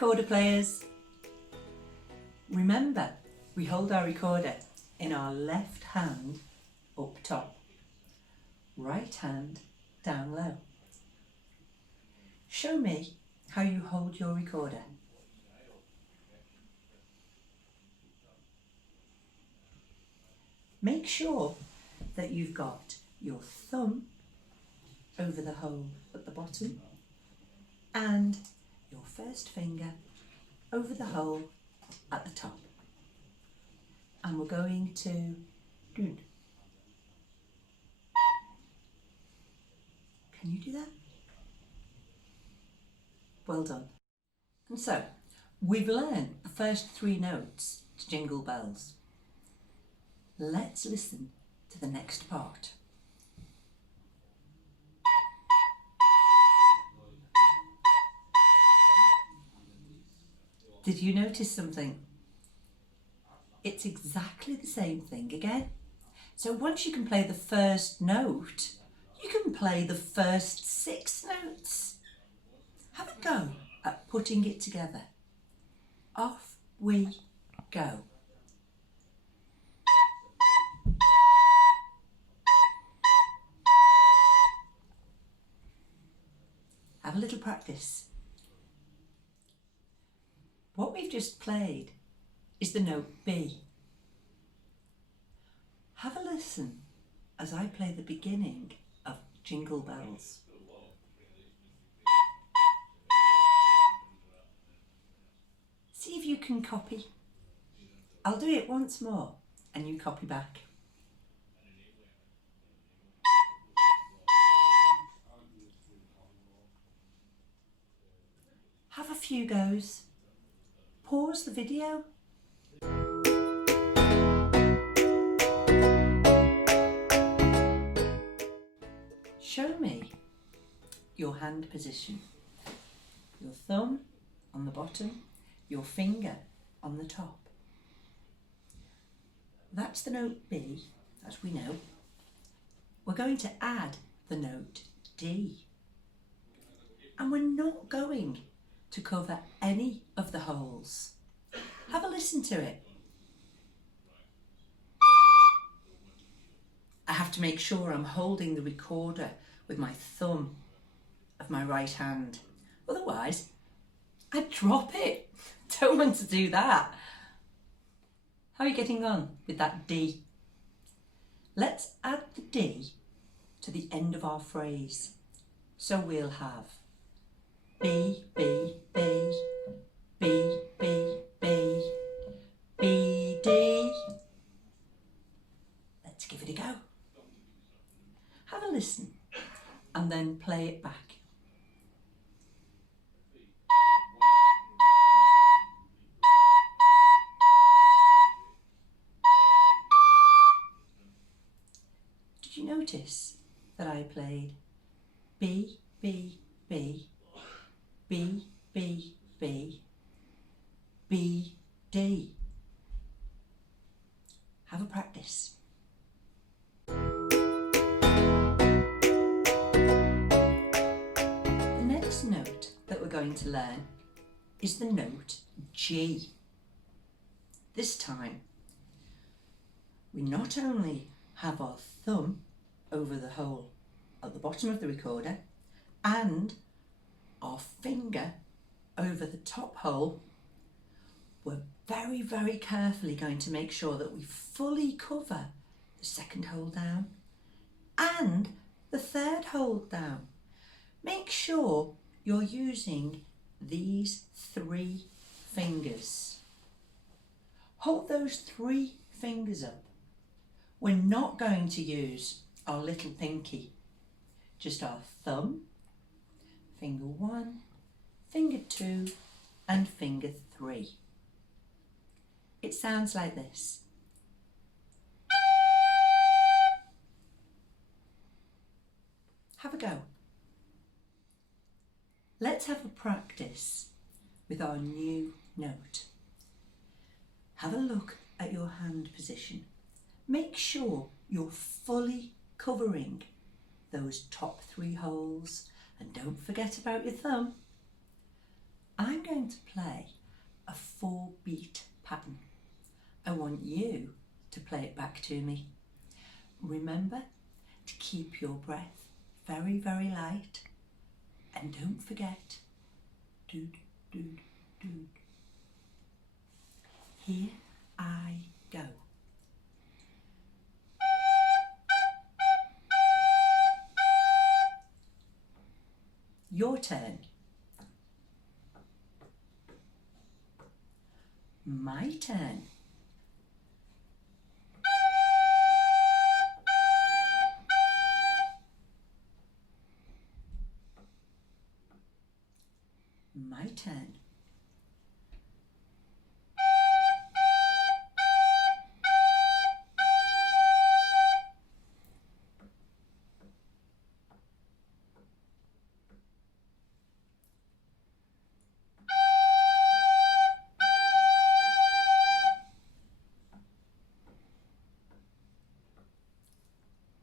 recorder players. Remember, we hold our recorder in our left hand up top, right hand down low. Show me how you hold your recorder. Make sure that you've got your thumb over the hole at the bottom and your first finger over the hole at the top. And we're going to do. Can you do that? Well done. And so, we've learned the first 3 notes to Jingle Bells. Let's listen to the next part. Did you notice something? It's exactly the same thing again. So once you can play the first note, you can play the first 6 notes. Have a go at putting it together. Off we go. Have a little practice. What we've just played is the note B. Have a listen as I play the beginning of Jingle Bells. See if you can copy. I'll do it once more and you copy back. Have a few goes. Pause the video. Show me your hand position. Your thumb on the bottom, your finger on the top. That's the note B, as we know. We're going to add the note D. And we're not going to cover any of the holes. Have a listen to it. I have to make sure I'm holding the recorder with my thumb of my right hand. Otherwise, I'd drop it. Don't want to do that. How are you getting on with that D? Let's add the D to the end of our phrase. So we'll have B, B, B, B, B, B, B, D. Let's give it a go. Have a listen and then play it back. Did you notice that I played B, B, B, B, B, B, B, D? Have a practice. The next note that we're going to learn is the note G. This time, we not only have our thumb over the hole at the bottom of the recorder and our finger over the top hole, we're very, very carefully going to make sure that we fully cover the second hole down and the third hole down. Make sure you're using these 3 fingers. Hold those 3 fingers up. We're not going to use our little pinky, just our thumb, finger 1, finger 2 and finger 3. It sounds like this. Have a go. Let's have a practice with our new note. Have a look at your hand position. Make sure you're fully covering those top 3 holes and don't forget about your thumb. I'm going to play a 4-beat pattern. I want you to play it back to me. Remember to keep your breath very, very light, and don't forget, dood, dood, dood. Here I go. Your turn. My turn. My turn.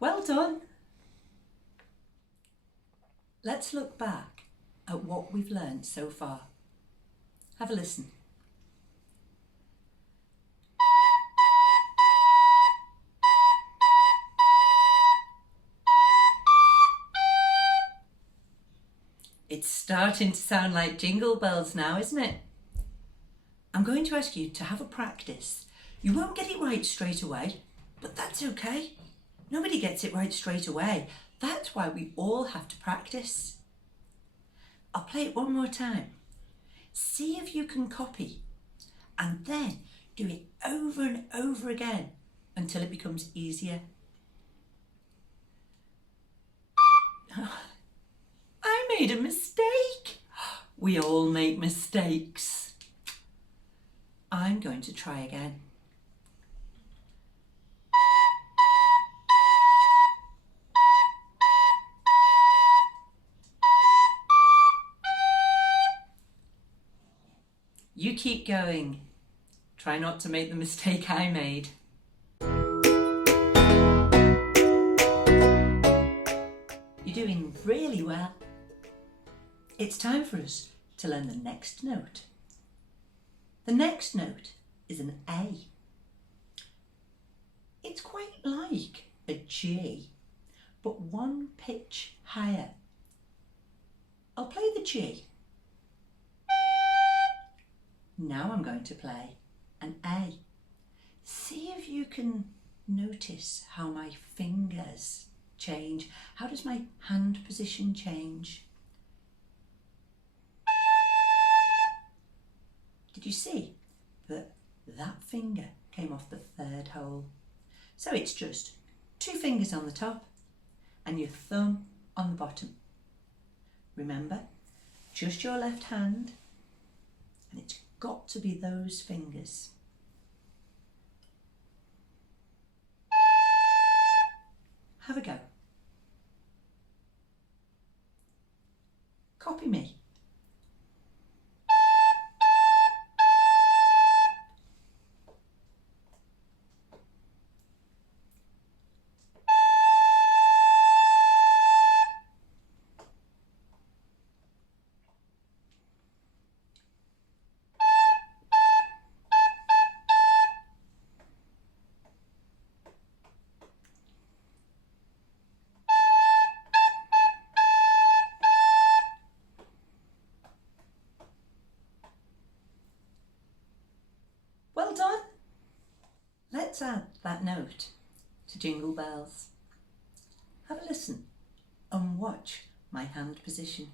Well done. Let's look back at what we've learned so far. Have a listen. It's starting to sound like Jingle Bells now, isn't it? I'm going to ask you to have a practice. You won't get it right straight away, but that's okay. Nobody gets it right straight away. That's why we all have to practice. I'll play it one more time. See if you can copy, and then do it over and over again until it becomes easier. I made a mistake. We all make mistakes. I'm going to try again. You keep going. Try not to make the mistake I made. You're doing really well. It's time for us to learn the next note. The next note is an A. It's quite like a G, but one pitch higher. I'll play the G. Now I'm going to play an A. See if you can notice how my fingers change. How does my hand position change? Did you see that that finger came off the third hole? So it's just 2 fingers on the top and your thumb on the bottom. Remember, just your left hand, and it's got to be those fingers. Have a go. Copy me. Well done. Let's add that note to Jingle Bells. Have a listen and watch my hand position.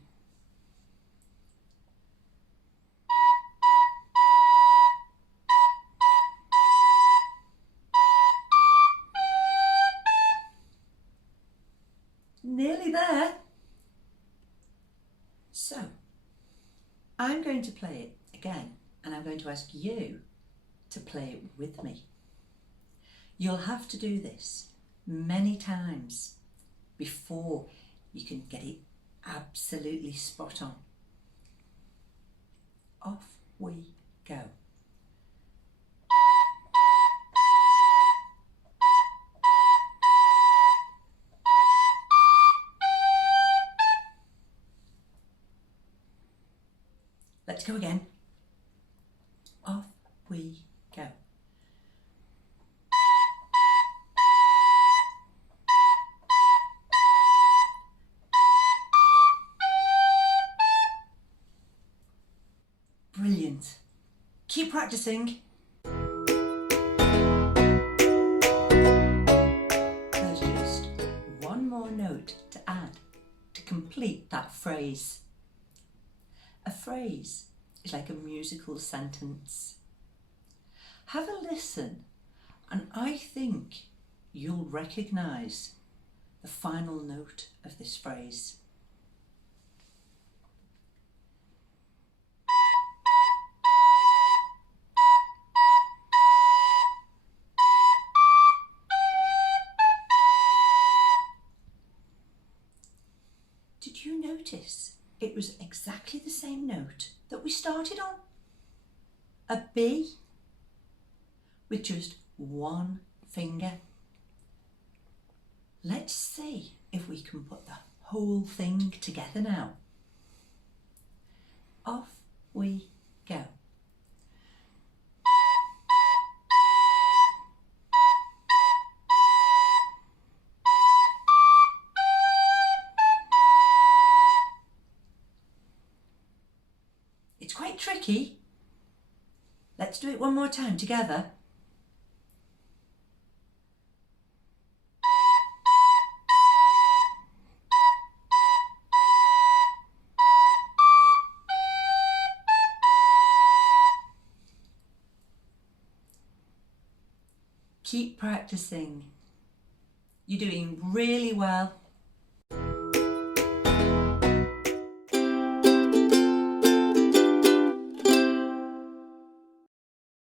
Nearly there. So, I'm going to play it again, and I'm going to ask you to play it with me. You'll have to do this many times before you can get it absolutely spot on. Off we go. Let's Let's go again. Off we go. Brilliant. Keep practicing. There's just one more note to add to complete that phrase. A phrase is like a musical sentence. Have a listen, and I think you'll recognise the final note of this phrase. Did you notice it was exactly the same note that we started on? A B with just one finger. Let's see if we can put the whole thing together now. Off we go. It's quite tricky. Let's do it one more time together. Keep practicing. You're doing really well.